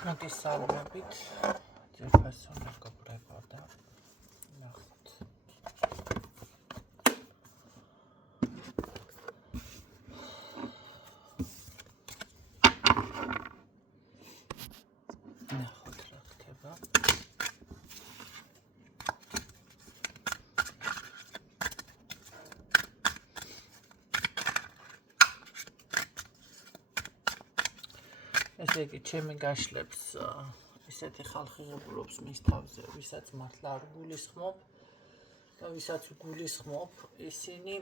მოდი სალმებით ძირფასონა გობრება და ნახოთ. ნახოთ რა ხდება. ესე იგი, ჩემი გაშლებს ისეთი ხალხი ღებულობს მის თავზე, ვისაც მართლა არ გულისხმობ და ვისაც გულისხმობ, ისინი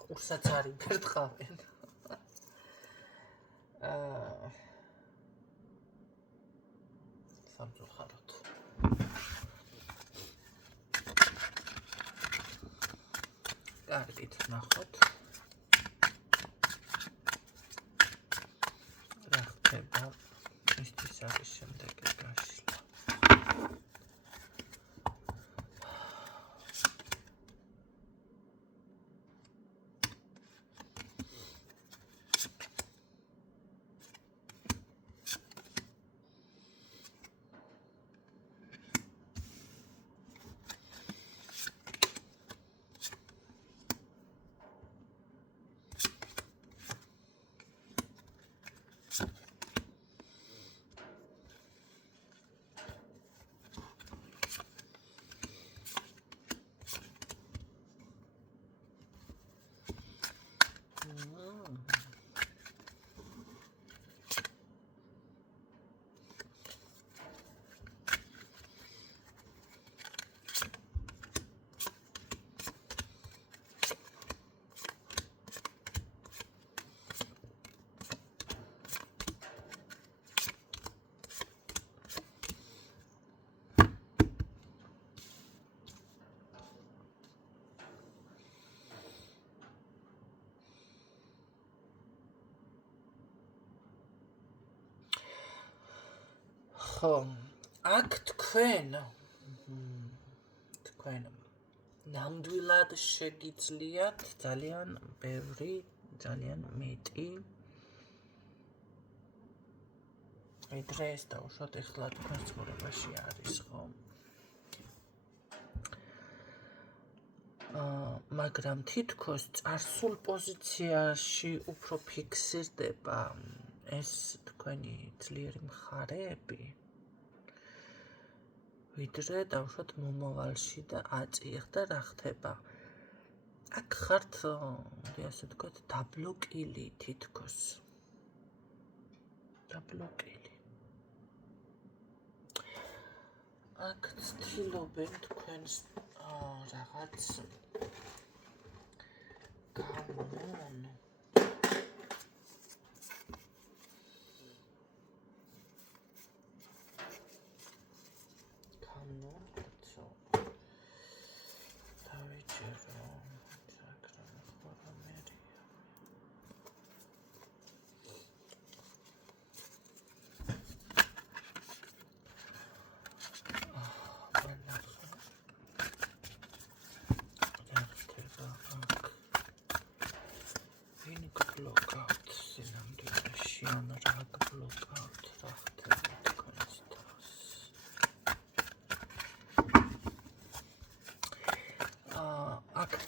ყურსაც არ იბერტყავენ. სამწუხაროდ. კარგით, ნახოთ. Este არის შემდეგი გაშლა. აქ თქვენ ნამდვილად შეგიძლიათ ძალიან ბევრი, ძალიან მეტი ვიდრე ეს დავუშვათ ეხლა თქვენს ცხოვრებაში არის, ხო? მაგრამ თითქოს წარსულ პოზიციაში უფრო ფიქსირდება ეს თქვენი ძლიერი მხარეები, ვიდრე დავუშვათ მომავალში და აწიეხ და რა ხდება. აქ ხართ, ასე ვთქვათ, დაბლოკილი თითქოს. დაბლოკილი. აქ ცდილობენ თქვენს რაღაც გამონ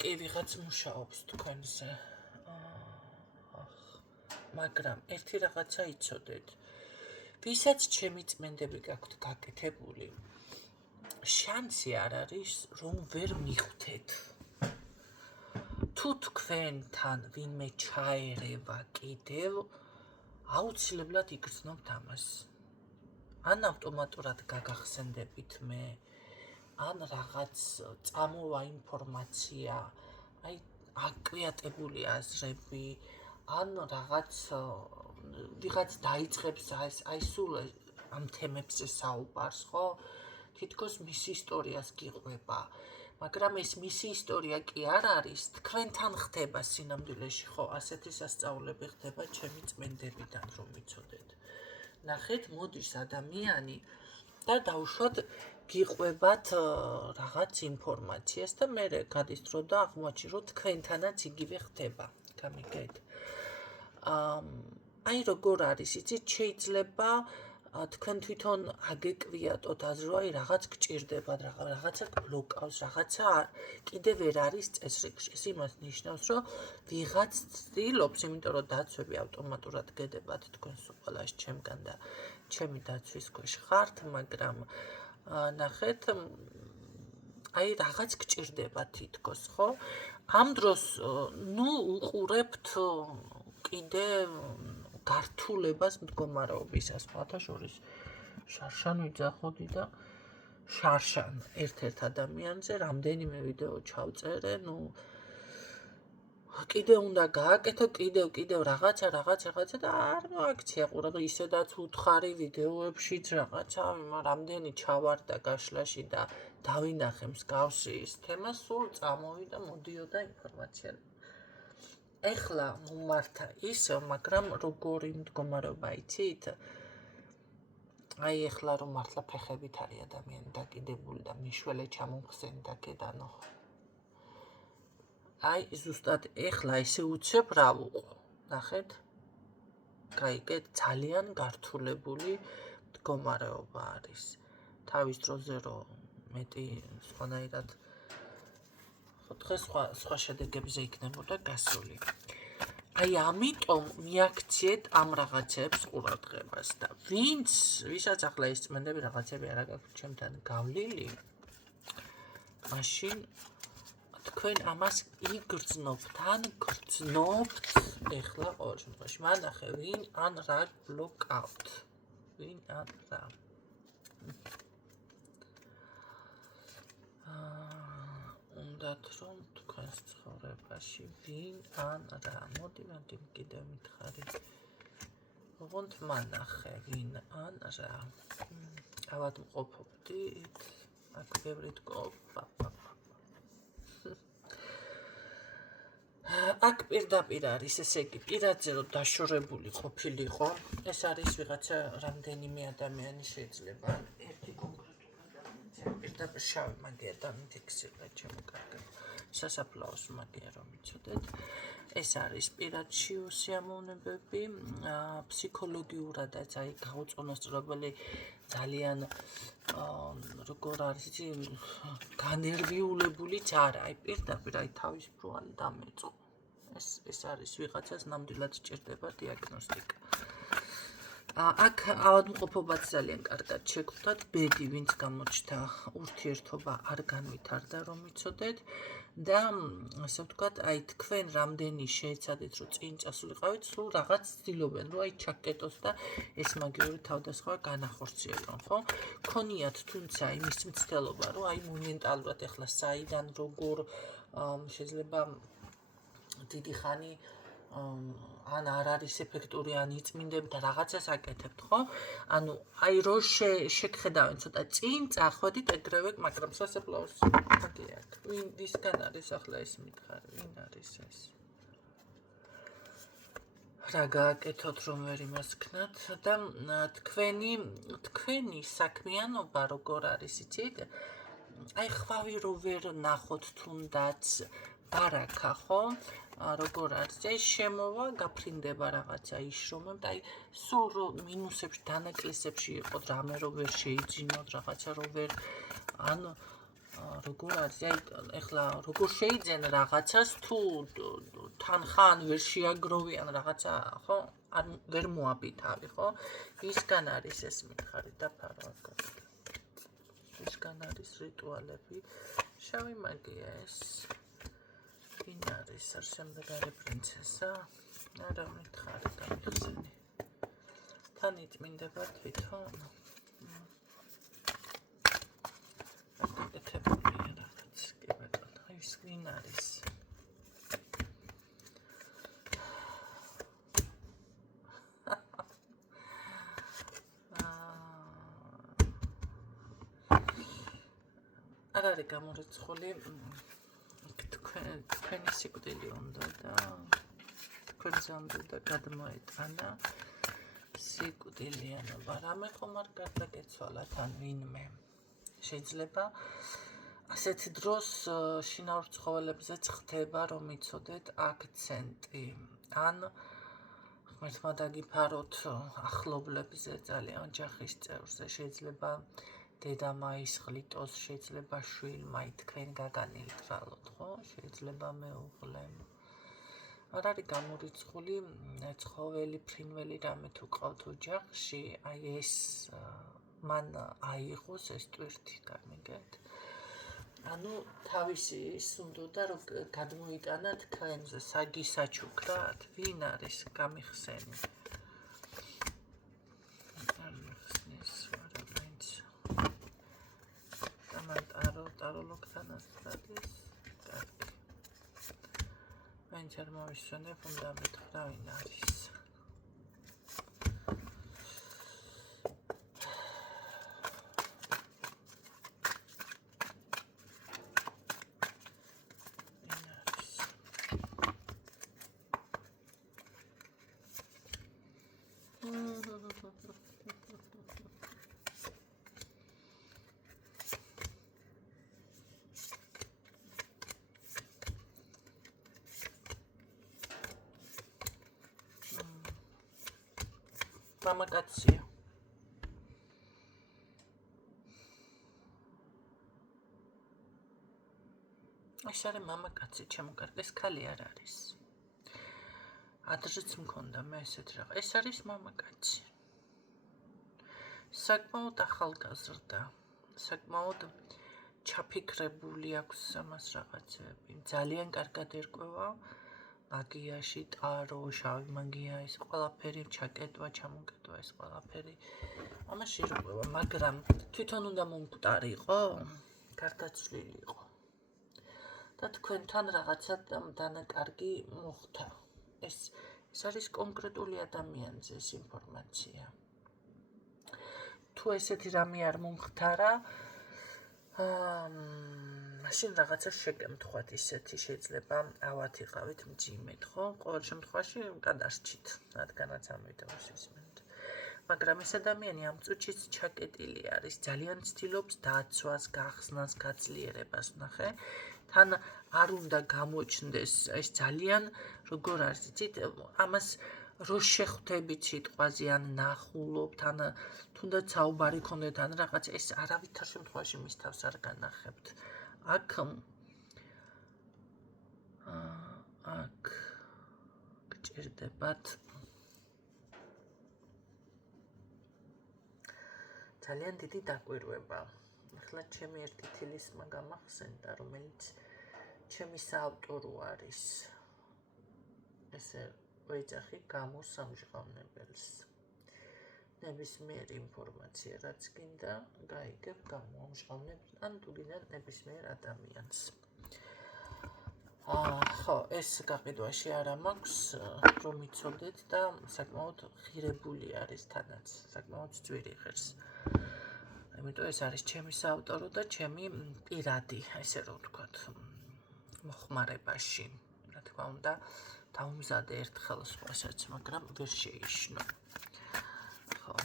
კი ვიღაც მუშაობს თქვენზე. მაგრამ ერთი რაღაცა იცოდეთ. ვისაც ჩემი წმენდები გაქვთ გაკეთებული, შანსი არ არის, რომ ვერ მიხვდეთ. თუ თქვენთან ვინმე ჩაერევა კიდევ, აუცილებლად იგრძნობთ ამას. ან ავტომატურად გაგახსენდებით მე, ან რაღაც წამოვა ინფორმაცია, აი აკვიატებული აზრები, ან ვიღაც დაიწყებს აი სულ ამ თემებზე საუბარს, ხო? თითქოს მისი ისტორიას გიყვება, მაგრამ ეს მისი ისტორია კი არ არის, თქვენთან ხდება სინამდვილეში, ხო? ასეთი სასწაულები ხდება ჩემი წმენდებიდან, რომ ვიცოდეთ. ნახეთ, მოდის ადამიანი და დავუშვათ გიყვებათ რაღაც ინფორმაციას და მე გადის დრო და აღმოაჩინო, რომ თქვენთანაც იგივე ხდება. გამიგეთ? აი როგორ არის, იცით, შეიძლება თქვენ თვითონ აგეკვიატოთ აზრი, რომ აი რაღაც გჭირდებათ, რაღაცა გბლოკავს, რაღაცა კიდე ვერ არის წესრიგში. ეს იმას ნიშნავს, რომ ვიღაც ცდილობს, იმიტომ რომ დაცვები ავტომატურად გედებათ თქვენს უყოლას ჩემგან და ჩემი დაცვის ქვეშ ხართ, მაგრამ ნახეთ, აი რაღაც გჭირდება თითქოს, ხო? ამ დროს ნუ უყურებთ კიდე გართულებას მდგომარეობისას, სხვათა შორის შარშან ვიძახოდი და შარშან ერთ-ერთ ადამიანზე რამდენიმე ვიდეო ჩავწერე, ნუ კიდე უნდა გააკეთო, კიდევ რაღაცა და არ მოაქცია ყურადღება, ისედაც უთხარი ვიდეოებშიც რაღაცა, რამდენი ჩავარდა გაშლაში და დავინახე მსგავსი ის თემა, სულ წამოვიდა, მოდიოდა ინფორმაცია. ეხლა მომართა ისო, მაგრამ როგორი მდგომარეობა იცით? აი ეხლა რომ მართლა ფეხებით არის ადამიანი დაკიდებული და მიშველე ჩამომხსენდა კედანო. აი ზუსტად ეხლა ესე უცებ რა ვუყო. ნახეთ? გაიგეთ, ძალიან გართულებული მდგომარეობა არის. თავის დროზე რომ მეტი სხვანაირად დღეს სხვა შედეგებზე იქნებოდა გასული. აი ამიტომ მიაქციეთ ამ რაღაცებს ყურადღებას და ვისაც ახლა ეს წმენდები რაღაცები არ აქვს ჩემთან გავლილი, მაშინ თქვენ ამას იგრძნობთ, ან გრძნობთ ეხლა ყოველ შემთხვევაში. მანახე ვინ ან რა ბლოკავთ. ვინ ან რა. უნდათ რომ თქვენს ცხოვრებაში ვინ ან რა. მოდი კიდევ მითხარი. ოღონდ მანახე ვინ ან რა. ავადმყოფობდით, აქ ბევრი თქო. აქ პირდაპირ არის, ესე იგი, პირადზე რომ დაშორებული ყოფილიყო, ეს არის ვიღაცა რამდენიმე ადამიანი შეიძლება, ერთი კონკრეტული ადამიანი, პირდაპირ შავი მაგია დამიფიქსირდა ჩემო კარგად. სასაფლაოს მაგია რომ იცოდეთ. ეს არის პირადში უსიამოვნებები, ფსიქოლოგიურადაც აი გაუწონასწორებელი ძალიან როგორ არის იცი განერვიულებულიც არა, აი პირდაპირ აი თავის ბრუალი დამეწყო. ეს არის ვიღაცას ნამდვილად სჭირდება დიაგნოსტიკა. აქ ავადმყოფობაც ძალიან კარგად შეგხვდათ, ბედი ვინც გამოჩნდა ურთიერთობა არ განვითარდა რომ იცოდეთ და ასე ვთქვათ, აი თქვენ რამდენი შეეცადეთ რომ წინ წასულიყავით, სულ რაღაც ცდილობენ რომ აი ჩაკეტოს და ეს მაგიური თავდასხმა განახორციელონ, ხო? ქონიათ თუმცა იმის მცდელობა რომ აი მომენტალურად ეხლა საიდან როგორ შეიძლება დიდი ხანი ან არ არის ეფექტური, ან იწმინდებით და რაღაცას აკეთებთ, ხო? ანუ აი რო შეგხედავენ ცოტა წინ წახვედით ეგრევე, მაგრამ სასაფლაოს მაგია აქ. ვისგან არის ახლა ეს მითხარი? ვინ არის ეს? რა გააკეთოთ რომ ვერ იმასქნათ და თქვენი საქმიანობა როგორ არის, იცით? აი ხვავი რო ვერ ნახოთ თუნდაც ბარაკა, ხო? როგორ არის, აი შემოვა, გაფრინდება რაღაცა იშრომებთ, აი სულ რომ მინუსებში, დანაკლისებში იყოთ, რამე რომ ვერ შეიძინოთ, რაღაცა რომ ვერ, ან როგორ არის, აი ეხლა როგორ შეიძენ რაღაცას თუ თანხა ან ვერ შეაგროვიან რაღაცა, ხო? ან ვერ მოაბითავი, ხო? ვისგან არის ეს მითხარი დაფარო აქ. ვისგან არის რიტუალები? შავი მაგია ეს. ვინ არის არსემდეგარი პრინცესა? არა მითხარი გამიხსენი. თან იწმინდება თვითონ. აკეთებულია რაღაც, კი ბატონო. აი ეს ვინ არის? არ არის გამორიცხული. თქვენი სიკვდილი უნდა და თქვენზე უნდა გადმოეტანა სიკვდილიანობა. რამე ხომ არ გარდაგეცვალა თან ვინმე. შეიძლება ასეთი დროს შინაურ ცხოველებზეც ხდება რომ იცოდეთ აქცენტი. ან ღმერთმა დაგიფაროთ ახლობლებზე, ძალიან ოჯახის წევრზე, შეიძლება დედამა ისხლიტოს, შეიძლება შვილმა თქვენ გაგანილტრალოთ, ხო? შეიძლება მეუღლე. არ არის გამორიცხული ცხოველი, ფრინველი რამე თუ ყავთ ოჯახში, აი ეს მან აიღოს ეს ტვირთი, გამიგეთ? ანუ თავისი ის უნდოდა რომ გადმოიტანა თქვენზე, საგისაჩუქრად, ვინ არის გამიხსენი? ტაროლოგთანაც კარგი. მაინც არ მოვისვენებ, უნდა მითხრა ვინ არის. მამაკაცია. ეს არის მამაკაცი, ჩემო კარგი, ეს ქალი არ არის. ადრეც მქონდა მე ესეთ რაღაც. ეს არის მამაკაცი. საკმაოდ ახალგაზრდა, საკმაოდ ჩაფიქრებული აქვს ამას რაღაცები. ძალიან კარგად ერკვევა მაგიაში, ტარო, შავი მაგია, ეს ყველაფერი, ჩაკეტვა, ჩამოკეტვა, ეს ყველაფერი. ამაში ერკვევა, მაგრამ თვითონ უნდა მომკვდარიყო, გარდაცვლილი იყო. და თქვენთან რაღაცა დანაკარგი მოხდა. ეს არის კონკრეტული ადამიანზე ეს ინფორმაცია. თუ ესეთი რამე არ მომხდარა, მაშინ რაღაცა შეგემთხვათ ისეთი, შეიძლება ავათიყავით მძიმედ, ხო? ყოველ შემთხვევაში გადარჩით, რადგანაც ამიტომ ისმენთ. მაგრამ ეს ადამიანი ამ წუთშიც ჩაკეტილი არის, ძალიან ცდილობს დაცვას, გახსნას, გაძლიერებას, ნახე? თან არ უნდა გამოჩნდეს ეს ძალიან როგორ არის, იცით, ამას რო შეხვდებით სიტყვაზე ან ნახულობთ, ან თუნდაც საუბარი ქონდეთ, ან რაღაც, ეს არავითარ შემთხვევაში მის თავს არ განახებთ. აქ გჭირდებათ ძალიან დიდი დაკვირვება. ახლა ჩემი ერთი თილისმა გამახსენდა, რომელიც ჩემი საავტორო არის. ესე ვეძახი გამოსამჟღავნებელს. ნებისმიერი ინფორმაცია, რაც გინდა, გაიგებ გამოამჟღავნებელს, ან თუ გინდა ნებისმიერ ადამიანს. ხო, ეს გაყიდვაში არა მაქვს, რომ იცოდეთ და საკმაოდ ღირებული არის თანაც, საკმაოდ ძვირი ღირს. იმიტომ ეს არის ჩემი საავტორო და ჩემი პირადი, ესე რომ ვთქვათ, მოხმარებაში. რა თქმა უნდა, დაუმზადე ერთხელ სხვასაც, მაგრამ ვერ შეიშნო. ხო.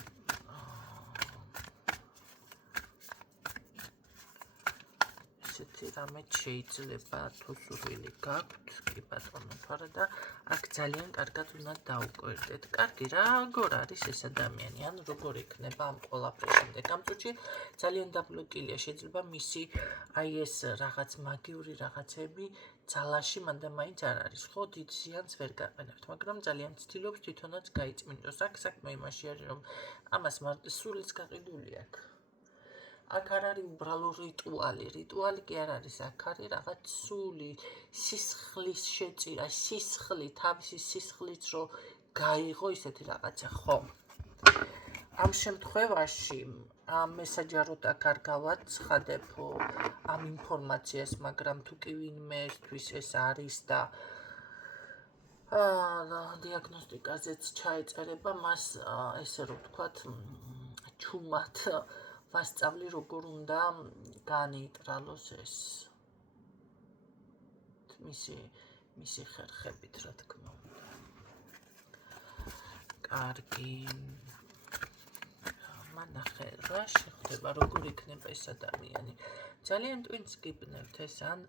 ესეთი რამე შეიძლება თუ სურვილი გაქვთ, კი ბატონო, თორე და აქ ძალიან კარგად უნდა დაუკვირდეთ. კარგი, როგორ არის ეს ადამიანი, ან როგორ იქნება ამ ყველაფრის შემდეგ. ამ წუთში ძალიან დაბლოკილია, შეიძლება მისი აი ეს რაღაც მაგიური რაღაცები ძალაში მანდა მაინც არ არის, ხო, დიდ ზიანს ვერ გაყენებთ, მაგრამ ძალიან ცდილობს თვითონაც გაიწმინდოს. აქ საქმე იმაში არის, რომ ამას სულიც გაყიდული აქვს. აქ არ არის უბრალო რიტუალი, რიტუალი კი არ არის, აქ არის რაღაც სული, სისხლის შეწირა, სისხლი, თავისი სისხლიც რო გაიღო ისეთი რაღაცა, ხო. ამ შემთხვევაში მე საჯაროდ აქ არ გავაცხადებ ამ ინფორმაციას, მაგრამ თუ კი ვინმესთვის ეს არის და დიაგნოსტიკაზეც ჩაეწერება, მას ესე რომ ვთქვათ, ჩუმად ვასწავლი, როგორ უნდა განეიტრალოს ეს მისი ხერხებით, რა თქმა უნდა. კარგი. მანახე, რა შეხვდება, როგორ იქნება ეს ადამიანი. ძალიან ტვინს გიბნევთ ეს, ან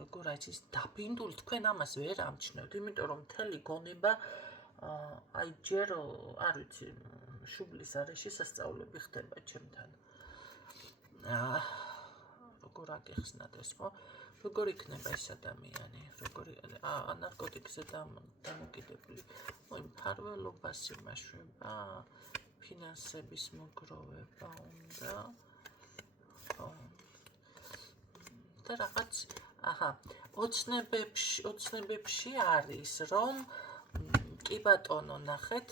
როგორ არის ის დაბინდული, თქვენ ამას ვერ ამჩნევთ, იმიტომ რომ მთელი გონება აი ჯერ არ ვიცი შუბლის არეში სასწაულები ხდება ჩემთან. როგორ აგეხსნათ ეს ხო? როგორ იქნება ეს ადამიანი? როგორი ნარკოტიკზე დამოკიდებული? მფარველობას იმაშვება, ფინანსების მოგროვება უნდა. და რაღაც ოცნებებში არის, რომ კი ბატონო, ნახეთ,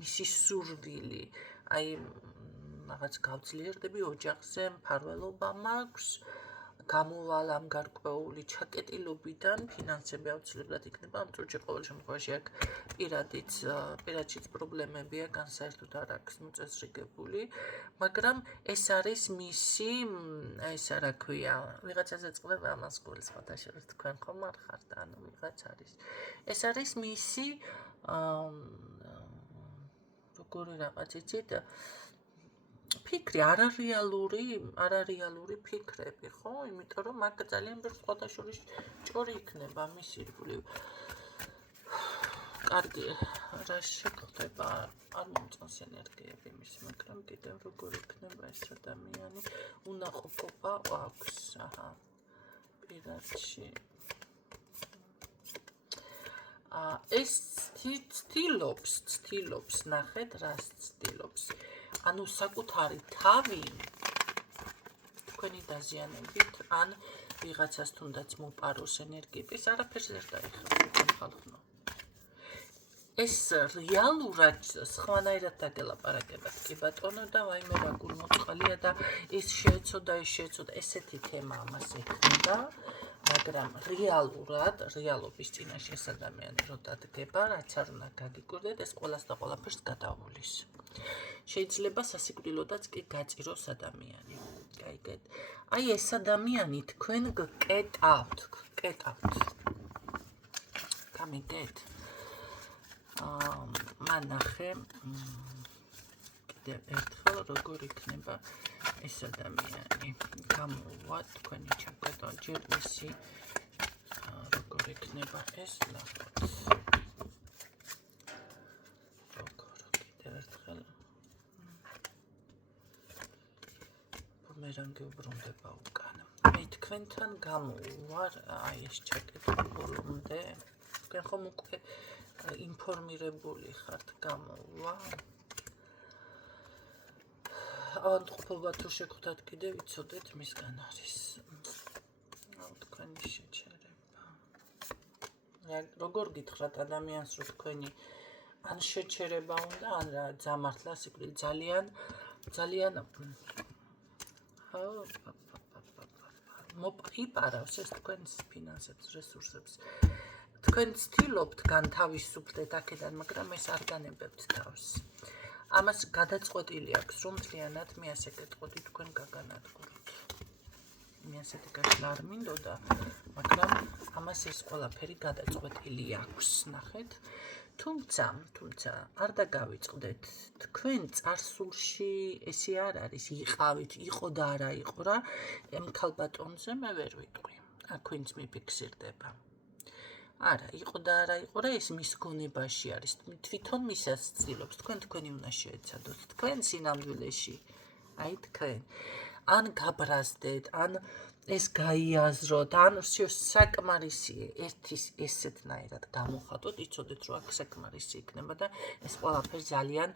მისი სურვილი, აი რაღაც გავძლიერდები ოჯახზე, მფარველობა მაქვს, გამოვალ ამ გარკვეული ჩაკეტილობიდან, ფინანსები აუცილებლად იქნება, ამ წუთში ყოველ შემთხვევაში აქ პირადშიც პრობლემებია, განსაერთოდ არ აქვს მოწესრიგებული, მაგრამ ეს არის მისი, ესა რა ქვია, ვიღაცაზე წყდება ამას გულის ხათაშორის თქვენ ხომ არ ხართ, ანუ ვიღაც არის. ეს არის მისი როგორი რაღაც იცით, ფიქრი, არარეალური ფიქრები, ხო? იმიტომ რომ მაგ ძალიან ბევრ სხვადასხვა ჭორი იქნება მის ირგვლივ. კარგი, რა შეგხვდება? არ მომწონს ენერგიები მის, მაგრამ კიდევ როგორ იქნება ეს ადამიანი? უნაყოფობა აქვს, პირადში. ეს ცდილობს, ნახეთ, რას ცდილობს. ანუ საკუთარი თავი თქვენი დაზიანებით, ან ვიღაცას თუნდაც მოპაროს ენერგიების, არაფერს არ დაიხსნა ხალხო. ეს რეალურად სხვანაირად დაგელაპარაკებათ, კი ბატონო და ვაიმე რა გულმოწყალია და ის შეეცოდა, ესეთი თემა ამას ეხება, მაგრამ რეალობის წინაშე ეს ადამიანი რო დადგება, რაც არ უნდა გაგიკვირდეთ, ეს ყველას და ყველაფერს გადაუვლის. შეიძლება სასიკვდილოდაც კი გაწიროს ადამიანი. გაიგეთ? აი ეს ადამიანი თქვენ გკეტავთ. გამიგეთ? მანახე კიდევ ერთხელ როგორ იქნება ეს ადამიანი. გამოვა თქვენი ჩაკვეტა ჯერ ისი როგორ იქნება ეს ნახოთ. მერანგე უბრუნდება უკან. მე თქვენთან გამოვარ, აი ეს ჩაკეტილი ბოლომდე. თქვენ ხომ უკვე ინფორმირებული ხართ, გამოვა. ავადმყოფობა თუ შეგხვდათ კიდე ვიცოდეთ მისგან არის. თქვენი შეჩერება. როგორ გითხრათ ადამიანს, რომ თქვენი ან შეჩერება უნდა, ან რა ძამართლა სიკვდილი ძალიან იპარავს ეს თქვენს ფინანსებს, რესურსებს. თქვენ ცდილობთ განთავისუფლდეთ აქედან, მაგრამ ეს არ განებებთ თავს. ამას გადაწყვეტილი აქვს, რომ მთლიანად მე ასე გეტყოდი თქვენ გაგანადგუროთ. მე ასეთი გაშლა არ მინდოდა, მაგრამ ამას ეს ყველაფერი გადაწყვეტილი აქვს, ნახეთ. თუმცა არ დაგავიწყდეთ, თქვენ წარსულში ესე არ არის, იყო და არა იყო რა, ამ ქალბატონზე მე ვერ ვიტყვი. აქ ვინც მიფიქსირდება. არა, იყო და არა იყო რა, ეს მის გონებაში არის. თვითონ მისაც ცდილობს, თქვენი უნდა შეეცადოთ, თქვენ სინამდვილეში. აი თქვენ. ან გაბრაზდეთ, ან ეს გაიაზროთ, ან საკმარისია ერთის ესეთნაირად გამოხატოთ, იცოდეთ რომ აქ საკმარისი იქნება და ეს ყველაფერი ძალიან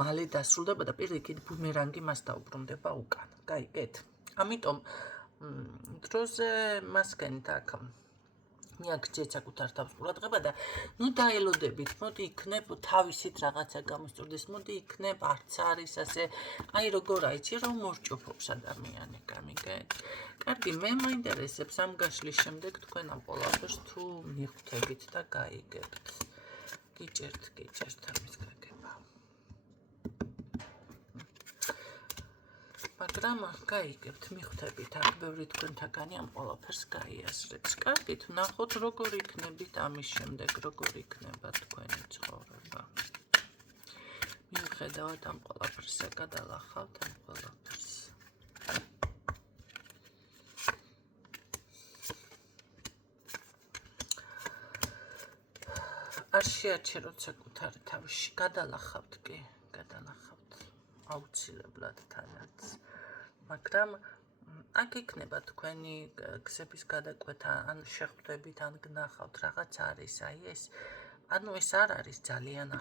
მალე დასრულდება და პირიქით ბუმერანგი მას დაუბრუნდება უკან. გაიგეთ? ამიტომ დროზე მასგენით აქ მიაგრძეთ საკუთარ თავს ყურადღება და ნუ დაელოდებით, მოდი იქნებ თავისით რაღაცა გამოსწორდეს, მოდი იქნებ არც არის ასე, აი როგორ აიცი რომ მორჭოფობს ადამიანი, გამიგეთ? კარგი, მე მაინტერესებს ამ გაშლის შემდეგ თქვენ ამ ყველაფერს თუ მიხვდებით და გაიგებთ. გიჭერთ ამის გაგება. მაგრამ გაიგებთ, მიხვდებით, აქ ბევრი თქვენთაგანი ამ ყველაფერს გაიაზრებს. კარგით, ვნახოთ როგორ იქნებით ამის შემდეგ, როგორ იქნება თქვენი ცხოვრება. მიუხედავად ამ ყველაფერსა გადალახავთ ამ ყველაფერს. შეარჩე როცა კუთარი თავში გადალახავთ კი გადალახავთ აუცილებლად თანაც მაგრამ აქ იქნება თქვენი გზების გადაკვეთა ან შეხვდებით ან გნახავთ რაღაც არის აი ეს ანუ ეს არ არის ძალიან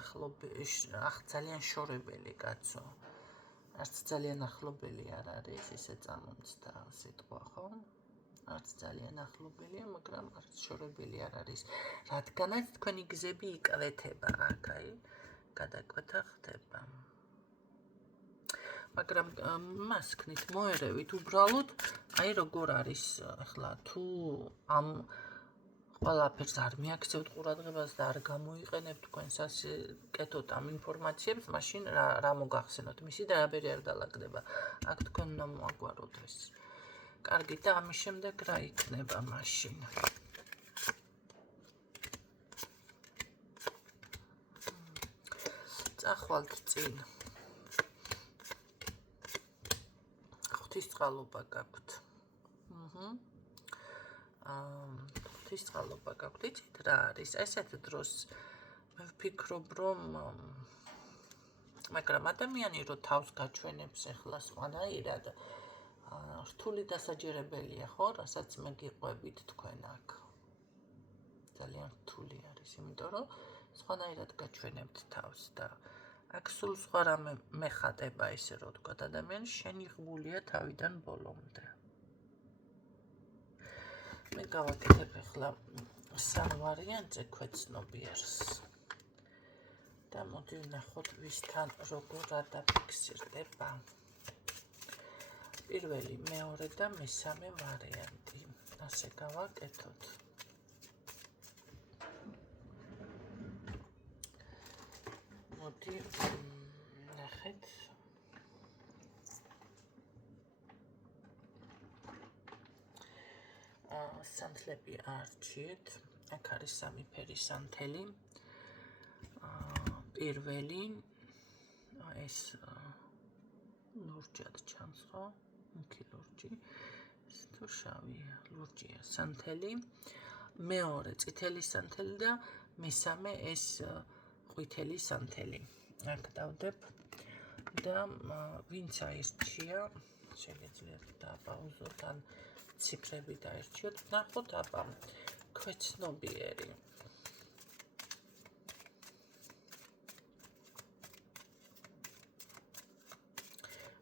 ძალიან შორებელი კაცო არც ძალიან ახლობელი არ არის ესე წამომცდა სიტყვა ხო არც ძალიან ახლობელია მაგრამ არც შორებელი არ არის რადგანაც თქვენი გზები იკვეთება აქ აი გადაკვეთა ხდება მაგრამ მას ქნით მოერევით უბრალოდ აი როგორ არის ახლა თუ ამ ყველაფერს არ მიაქცევთ ყურადღებას და არ გამოიყენებთ თქვენს ასე კეთოთ ამ ინფორმაციებს მაშინ რა მოგახსენოთ მისი დააბერი არ დალაგდება აქ თქვენ უნდა მოაგვაროთ ეს კარგი და ამის შემდეგ რა იქნება მაშინ წახვალთ წინ ღვთისწყალობა გაქვთ ღვთისწყალობა გაქვთ იცით რა არის ესეთ დროს მე ვფიქრობ რომ მაგრამ ადამიანი რო თავს გაჩვენებს ახლა სხვანაირად რთული დასაჯერებელია ხო რასაც მე გიყვებით თქვენ აქ ძალიან რთული არის იმიტომ რომ სხვანაირად გაჩვენებთ თავს და აქ სულ სხვა რამე მეხატება ისე რომ ვთქვათ ადამიანს შენიღბულია თავიდან ბოლომდე მე გავაკეთებ ახლა სამ ვარიანტზე ქვეცნობიერს და მოდი ვნახოთ ვისთან როგორ ადაფიქსირდება პირველი მეორე და მესამე ვარიანტი ასე გავაკეთოთ მოდი ნახეთ სანთლები არჩიეთ აქ არის სამი ფერის სანთელი პირველი ეს ლურჯად ჩანს ხო იქი ლურჯი ეს თუ შავია ლურჯია სანთელი მეორე წითელი სანთელი და მესამე ეს ყვითელი სანთელი აქ დავდებ და ვინც აირჩია შეგეძლიათ დააპაუზოთ ან ციფრები დაერჩიოთ ნახოთ აბა ქვეცნობიერი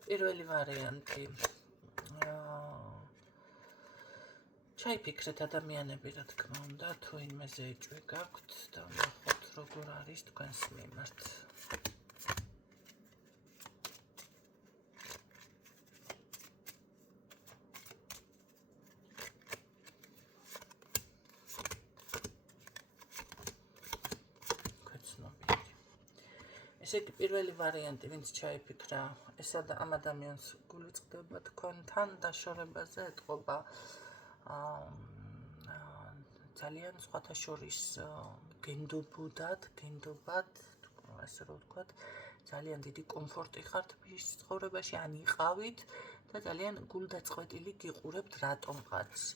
პირველი ვარიანტი ჩაიფიქრეთ ადამიანები რა თქმა უნდა თუ იმაზე ეჭვი გაქვთ და ნახოთ როგორ არის თქვენს მიმართ ესე იგი პირველი ვარიანტი ვინც ჩაიფიქრა ესა და ამ ადამიანს გული წყდება თქვენთან დაშორებაზე ეთყობა ძალიან სხვათა შორის გენდობად ასე რომ ვთქვათ ძალიან დიდი კომფორტი ხართ მის ცხოვრებაში ან იყავით და ძალიან გულდაწყვეტილი გიყურებთ რატომღაც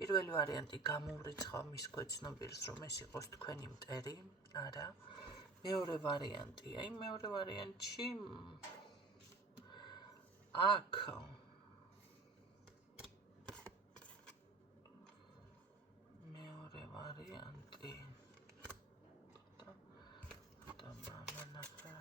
პირველი ვარიანტი გამოვრიცხავ მის ქვეცნობიერს რომ ეს იყოს თქვენი მტერი არა მეორე ვარიანტი აი მეორე ვარიანტში აქ მეორე ვარიანტი და მანახა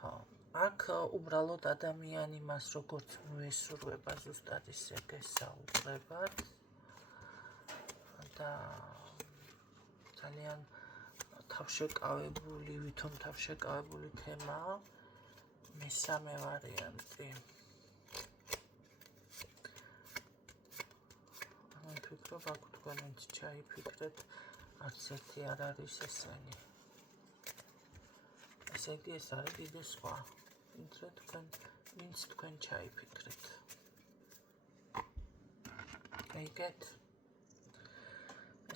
ხო აქ უბრალოდ ადამიანი მას როგორც მოესურვება ზუსტად ისე გესაუბრებად და ძალიან თავშეკავებული, ვითომ თავშეკავებული თემაა მესამე ვარიანტი. მე ვფიქრობ, აქ თქვენც ჩაიფიქრეთ, არც ერთი არ არის ესენი. ესე იგი, ეს არის დიდი სხვა. ვინცე თქვენ ჩაიფიქრეთ. გაიგეთ?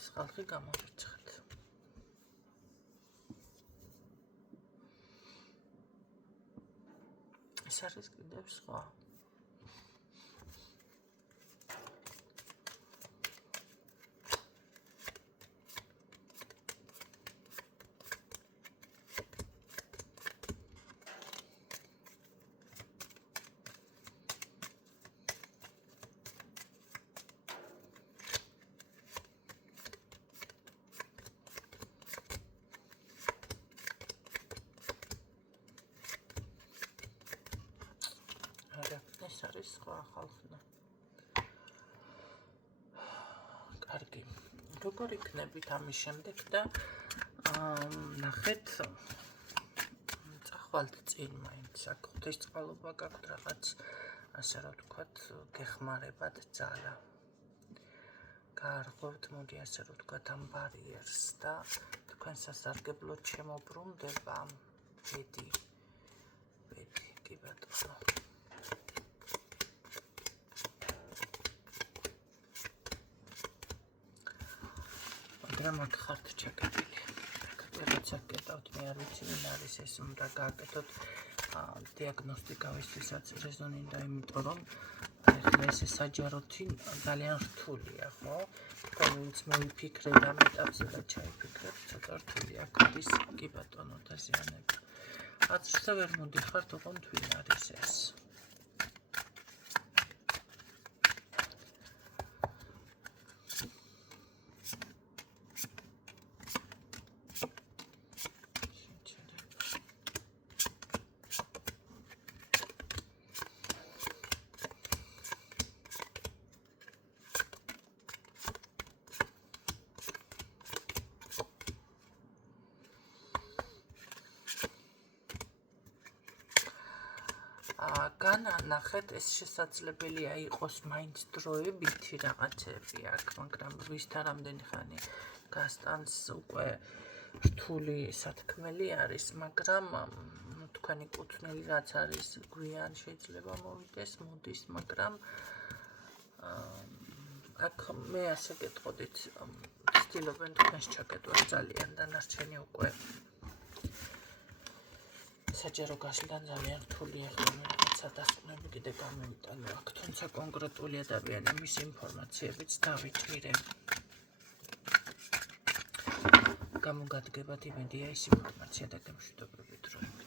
ეს ხალხი გამოვირჩხეთ. ეს არის კიდევ სხვა. არის სხვა ხალხნა. კარგი. როგორ იქნებით ამის შემდეგ და ნახეთ წახვალთ წინ მაინც აქ ღვთისწყალობა გაქვთ რაღაც ასე რა ვთქვათ გეხმარებათ ძალა. გაარღვევთ მოდი ასე რა ვთქვათ ამ ბარიერს და თქვენ სასარგებლოდ შემოbrunდება ბედი კი ბატონო. მაგრამ აქ ხართ ჩაკეტილი. როცა გეტავთ მე არ ვიცი ვინ არის ეს უნდა გააკეთოთ დიაგნოსტიკავისთვისაც რეზონინდა იმიტომ რომ ახლა ეს საჯაროთი ძალიან რთულია ხო? თქვენ ვინც მოიფიქრეთ ამ ეტაპზე და ჩაიფიქრეთ ცოტა რთულია აქ არის კი ბატონო დაზიანება. აცრზე ვერ მოდიხართ ოღონდ ვინ არის ეს? განანახეთ ეს შესაძლებელია იყოს მაინც დროებითი რაღაცები აქ, მაგრამ ვისთან რამდენი ხანი გასტანს უკვე რთული სათქმელი არის, მაგრამ თქვენი კუთვნილი რაც არის გვიან შეიძლება მოვიდეს, მოდის, მაგრამ აქ მე ასე გეტყოდით, ცდილობენ თქვენს ჩაკეტვას ძალიან დანარჩენი უკვე საჯარო გასვლიდან ძალიან რთულია ხოლმე რაღაცა დასკვნები კიდე გამოვიტანო აქ, თუმცა კონკრეტული ადამიანი მის ინფორმაციებიც დავიჭირე. გამოგადგებათ იმედია ეს ინფორმაცია და გემშვიდობებით რომ